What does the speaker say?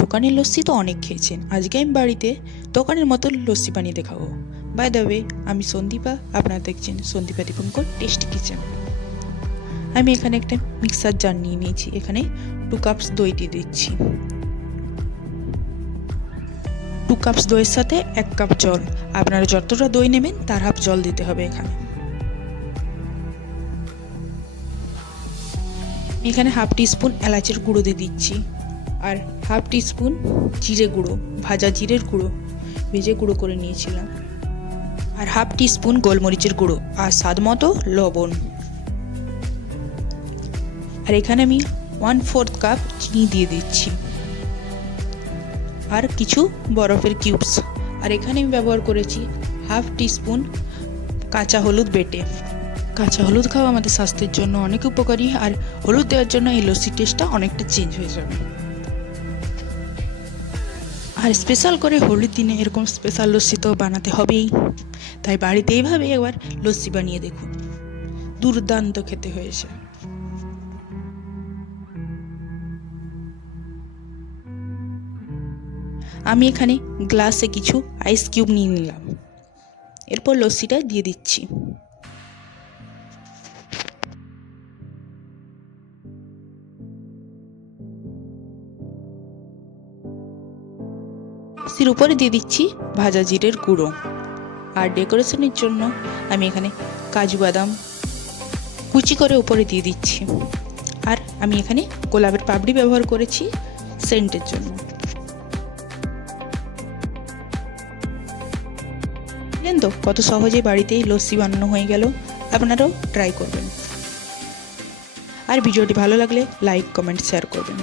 দোকানের লস্যি তো অনেক খেয়েছেন, আজকে আমি বাড়িতে দোকানের মতো লস্যি বানিয়ে দেখাবো। বাই দ্য ওয়ে, আমি সন্দীপা, আপনারা দেখছেন সন্দীপা দীপঙ্কর টেস্টি কিচেন। আমি এখানে একটা মিক্সার জার নিয়ে নিয়েছি, এখানে 2 কাপস দই দিয়ে দিচ্ছি। 2 কাপস দইয়ের সাথে 1 কাপ জল, আপনারা যতটা দই নেবেন তার হাফ জল দিতে হবে। এখানে হাফ টিস্পুন এলাচের গুঁড়ো দিয়ে দিচ্ছি, আর হাফ টিস্পুন জিরে গুঁড়ো, ভাজা জিরের গুঁড়ো, ভেজে গুঁড়ো করে নিয়েছিলাম, আর হাফ টিস্পুন গোলমরিচের গুঁড়ো, আর স্বাদ মতো লবণ। আর এখানে আমি 1/4 কাপ চিনি দিয়ে দিচ্ছি, আর কিছু বরফের কিউবস। আর এখানে আমি ব্যবহার করেছি হাফ টিস্পুন কাঁচা হলুদ বেটে। কাঁচা হলুদ খাওয়া আমাদের স্বাস্থ্যের জন্য অনেক উপকারী, আর হলুদ দেওয়ার জন্য এই লস্যির টেস্টটা অনেকটা চেঞ্জ হয়ে যাবে। আর স্পেশাল করে হোলির দিনে এরকম স্পেশাল লস্যি তো বানাতে হবেই, তাই বাড়িতে এইভাবে একবার লস্যি বানিয়ে দেখুন, দুর্দান্ত খেতে হয়েছে। আমি এখানে গ্লাসে কিছু আইস কিউব নিয়ে নিলাম, এরপর লস্যিটা দিয়ে দিচ্ছি। লস্যির উপরে দিয়ে দিচ্ছি ভাজা জিরের গুঁড়ো, আর ডেকোরেশনের জন্য আমি এখানে কাজু বাদাম কুচি করে উপরে দিয়ে দিচ্ছি, আর আমি এখানে গোলাপের পাপড়ি ব্যবহার করেছি সেন্টের জন্য। জানেন তো কত সহজে বাড়িতেই লস্যি বানানো হয়ে গেল, আপনারাও ট্রাই করবেন। আর ভিডিওটি ভালো লাগলে লাইক, কমেন্ট, শেয়ার করবেন।